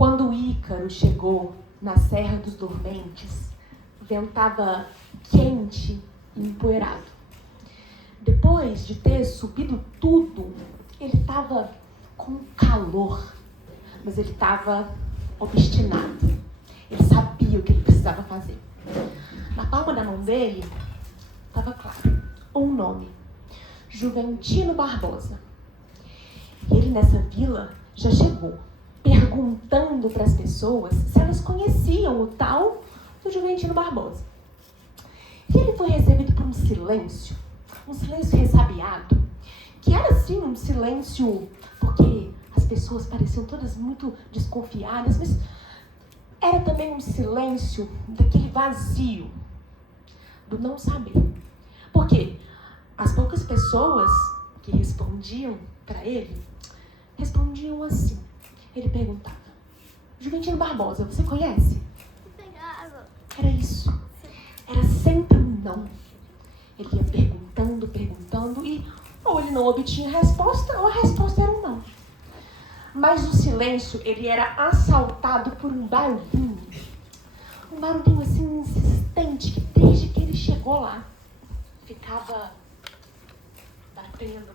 Quando o Ícaro chegou na Serra dos Dormentes, ventava quente e empoeirado. Depois de ter subido tudo, ele estava com calor, mas ele estava obstinado. Ele sabia o que ele precisava fazer. Na palma da mão dele estava claro um nome: Juventino Barbosa. E ele nessa vila já chegou perguntando para as pessoas se elas conheciam o tal do Juventino Barbosa. E ele foi recebido por um silêncio ressabiado, que era assim um silêncio porque as pessoas pareciam todas muito desconfiadas, mas era também um silêncio daquele vazio, do não saber. Porque as poucas pessoas que respondiam para ele, respondiam assim. Ele perguntava: Juventino Barbosa, você conhece? Era isso. Era sempre um não. Ele ia perguntando e ou ele não obtinha resposta ou a resposta era um não. Mas o silêncio, ele era assaltado por um barulhinho. Um barulhinho assim insistente que desde que ele chegou lá ficava batendo.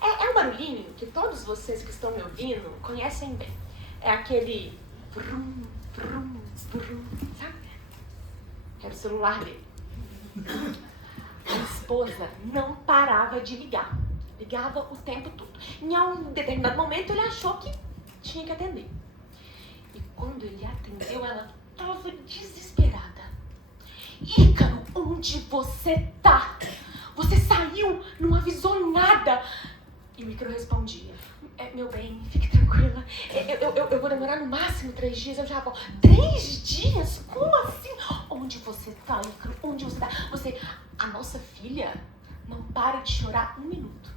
É um barulhinho que todos vocês que estão me ouvindo conhecem bem. É aquele brum, brum, brum, sabe? Era o celular dele. A esposa não parava de ligar. Ligava o tempo todo. Em um determinado momento ele achou que tinha que atender. E quando ele atendeu, ela estava desesperada. Ícaro, onde você tá? Você saiu, não avisou nada. E o Ícaro respondia: meu bem, fique tranquila. Eu vou demorar no máximo 3 dias, eu já volto. 3 dias? Como assim? Onde você tá, Ícaro? Onde você tá? A nossa filha não para de chorar 1 minuto.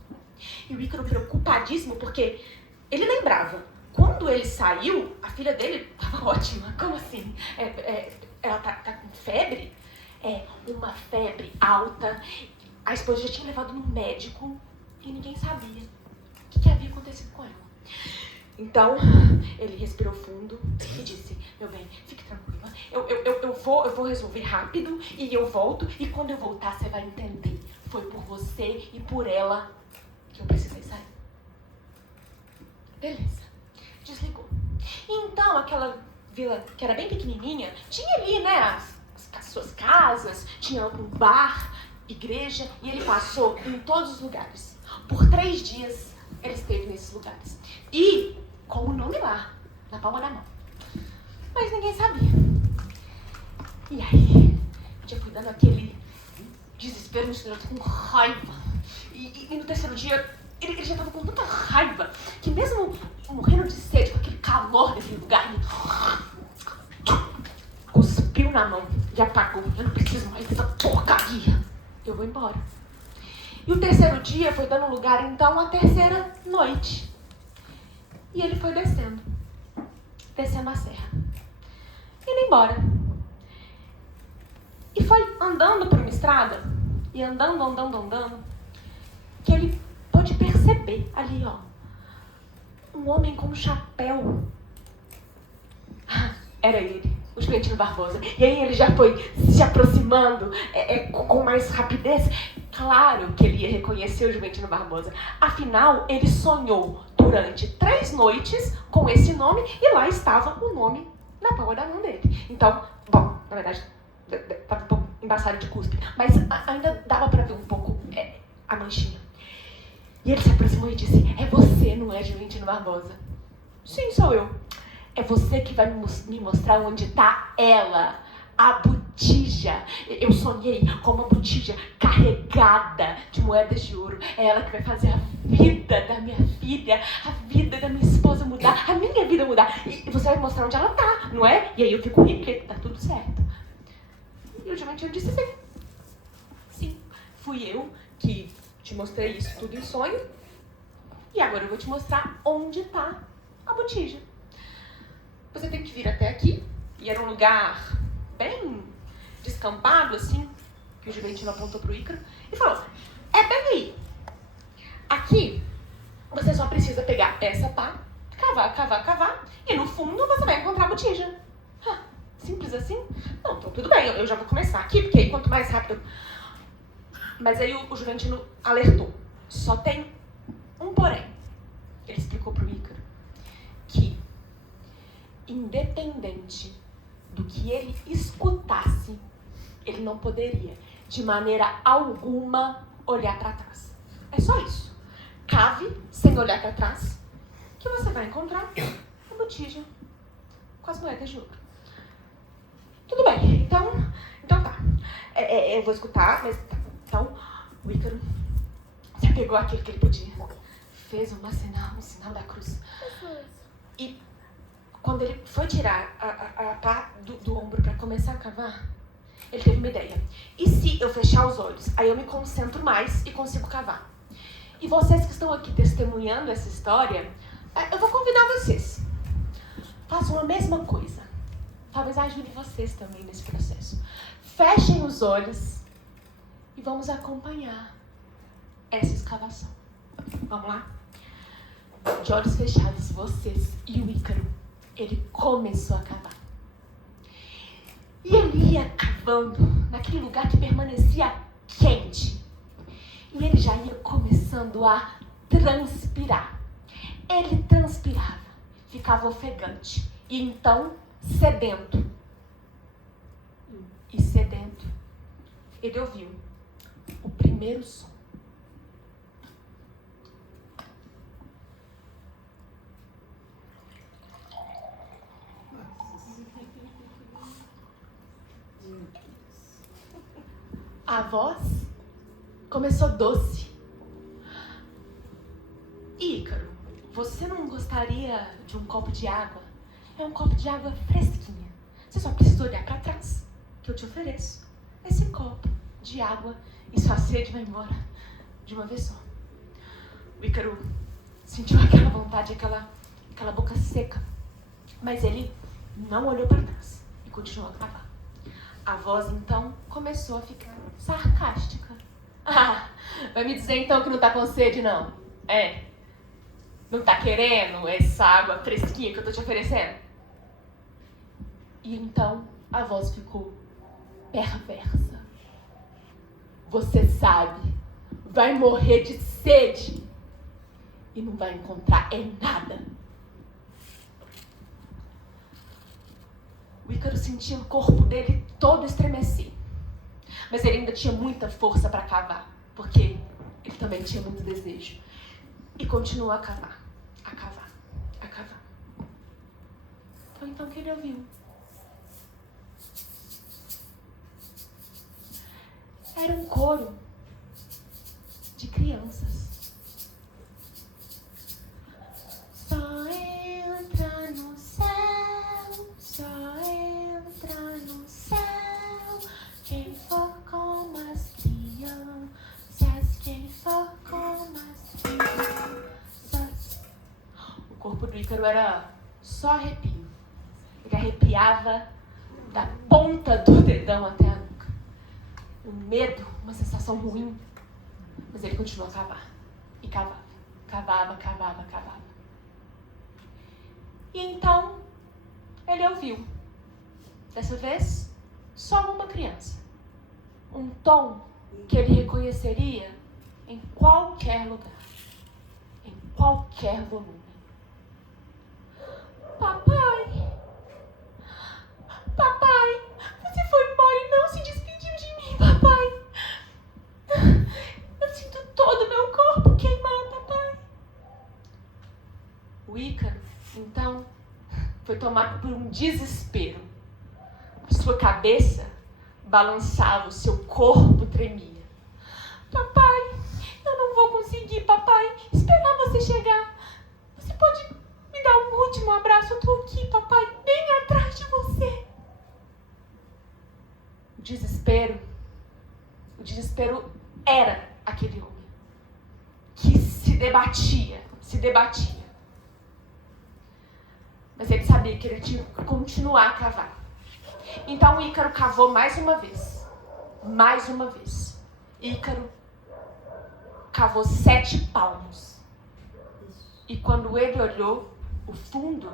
E o Ícaro preocupadíssimo porque ele lembrava. Quando ele saiu, a filha dele estava ótima. Como assim? Ela tá com febre? Uma febre alta. A esposa já tinha levado no médico e ninguém sabia o que havia acontecido com ela. Então, ele respirou fundo e disse: meu bem, fique tranquila. Eu vou resolver rápido e eu volto. E quando eu voltar, você vai entender. Foi por você e por ela que eu precisei sair. Beleza. Desligou. Então, aquela vila que era bem pequenininha, tinha ali, né, as suas casas, tinha um bar, igreja, e ele passou em todos os lugares. Por 3 dias, ele esteve nesses lugares. E com o nome lá, na palma da mão. Mas ninguém sabia. E aí, já foi dando aquele desespero misturado com raiva. E no 3º dia, ele já estava com tanta raiva que mesmo morrendo de sede, com aquele calor daquele lugar, ele cuspiu na mão e apagou. Eu não preciso mais dessa porcaria. Eu vou embora. E o 3º dia foi dando lugar, então, à 3ª noite. E ele foi descendo a serra, indo embora. E foi andando por uma estrada, e andando, que ele pôde perceber ali, ó, um homem com um chapéu. Era ele, o Juventino Barbosa. E aí ele já foi se aproximando com mais rapidez. Claro que ele ia reconhecer o Juventino Barbosa. Afinal, ele sonhou durante 3 noites com esse nome e lá estava o nome na palma da mão dele. Então, bom, na verdade, estava um pouco embaçado de cuspe, mas ainda dava para ver um pouco a manchinha. E ele se aproximou e disse: é você, não é, Juventino Barbosa? Sim, sou eu. É você que vai me mostrar onde está ela, a botija. Eu sonhei com uma botija carregada de moedas de ouro. É ela que vai fazer a vida da minha filha, a vida da minha esposa mudar, a minha vida mudar. E você vai mostrar onde ela está, não é? E aí eu fico rico, porque tá tudo certo. E o Juventino disse sim. Sim, fui eu que te mostrei isso tudo em sonho. E agora eu vou te mostrar onde está a botija. Você tem que vir até aqui. E era um lugar bem descampado, assim, que o Juventino apontou pro Ícaro. E falou: é bem aí. Aqui, você só precisa pegar essa pá cavar, e no fundo você vai encontrar a botija. Simples assim? Não, então tudo bem, eu já vou começar aqui, porque aí quanto mais rápido... Mas aí o Juventino alertou. Só tem um porém. Ele explicou pro Ícaro que, independente do que ele escutasse, ele não poderia, de maneira alguma, olhar para trás. É só isso. Cave sem olhar para trás, que você vai encontrar a botija com as moedas de ouro. Tudo bem, então tá. Eu vou escutar, mas tá. Então, o Ícaro se pegou aquilo que ele podia. Fez um sinal da cruz. E quando ele foi tirar a pá do ombro para começar a cavar, ele teve uma ideia. E se eu fechar os olhos? Aí eu me concentro mais e consigo cavar. E vocês que estão aqui testemunhando essa história, eu vou convidar vocês. Façam a mesma coisa. Talvez ajude vocês também nesse processo. Fechem os olhos e vamos acompanhar essa escavação. Vamos lá? De olhos fechados, vocês e o Ícaro, ele começou a cavar. E ele ia cavando naquele lugar que permanecia quente. E ele já ia começando a transpirar. Ele transpirava, ficava ofegante. E então, sedento. E sedento, ele ouviu o primeiro som. A voz começou doce. Ícaro, você não gostaria de um copo de água? É um copo de água fresquinha. Você só precisa olhar para trás, que eu te ofereço esse copo de água e sua sede vai embora de uma vez só. O Ícaro sentiu aquela vontade, aquela boca seca, mas ele não olhou para trás e continuou a cavar. A voz, então, começou a ficar sarcástica. Vai me dizer, então, que não tá com sede, não? Não tá querendo essa água fresquinha que eu tô te oferecendo? E então, a voz ficou perversa. Você sabe, vai morrer de sede e não vai encontrar nada. O Ícaro sentia o corpo dele todo estremecer. Mas ele ainda tinha muita força para cavar, porque ele também tinha muito desejo. E continuou a cavar, a cavar, a cavar. Foi então que ele ouviu. Era um coro de crianças. Só entra no céu, só entra no céu, quem for com as crianças, quem for com as crianças. O corpo do Ícaro era só arrepio. Ele arrepiava da ponta do dedão até a nuca. Um medo, uma sensação ruim. Mas ele continuou a cavar. E cavava. Cavava. E então, ele ouviu. Dessa vez, só uma criança. Um tom que ele reconheceria em qualquer lugar. Em qualquer volume. Papai, você foi embora e não se despediu de mim, papai. Eu sinto todo o meu corpo queimar, papai. O Ícaro, então, foi tomado por um desespero. A sua cabeça balançava, o seu corpo tremia. Papai, eu não vou conseguir, papai, esperar você chegar. Você pode me dar um último abraço? Eu tô aqui, papai, bem atrás de você. O desespero era aquele homem que se debatia. Mas ele sabia que ele tinha que continuar a cavar. Então o Ícaro cavou mais uma vez. Ícaro cavou 7 palmos. E quando ele olhou, o fundo,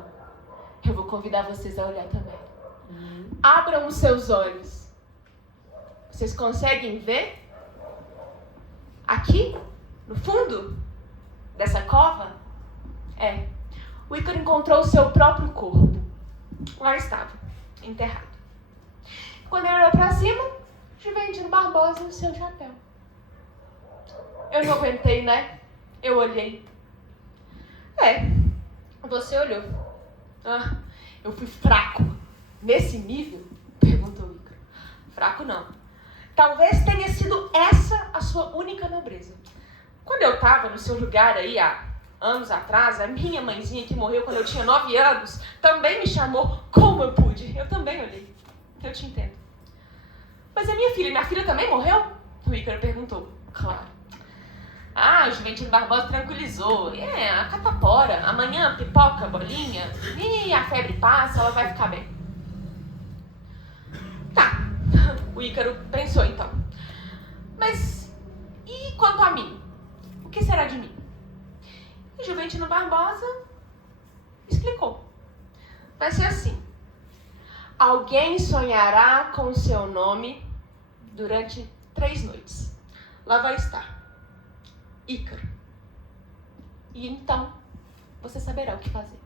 eu vou convidar vocês a olhar também. Abram os seus olhos. Vocês conseguem ver? Aqui, no fundo dessa cova, o Ícaro encontrou o seu próprio corpo. Lá estava, enterrado. Quando ele olhou para cima, Juventino Barbosa no seu chapéu. Eu não aguentei, né? Eu olhei. Você olhou. Eu fui fraco. Nesse nível? Perguntou o Ícaro. Fraco não. Talvez tenha sido essa a sua única nobreza. Quando eu estava no seu lugar aí há anos atrás, a minha mãezinha que morreu quando eu tinha 9 anos, também me chamou como eu pude. Eu também olhei. Eu te entendo. Mas a minha filha também morreu? O Ícaro perguntou. Claro. O Juventino Barbosa tranquilizou. A catapora. Amanhã pipoca, bolinha. E a febre passa, ela vai ficar bem. Tá. O Ícaro pensou então. Mas e quanto a mim? O que será de mim? E Juventino Barbosa explicou. Vai ser assim. Alguém sonhará com o seu nome durante 3 noites. Lá vai estar Ícaro. E então você saberá o que fazer.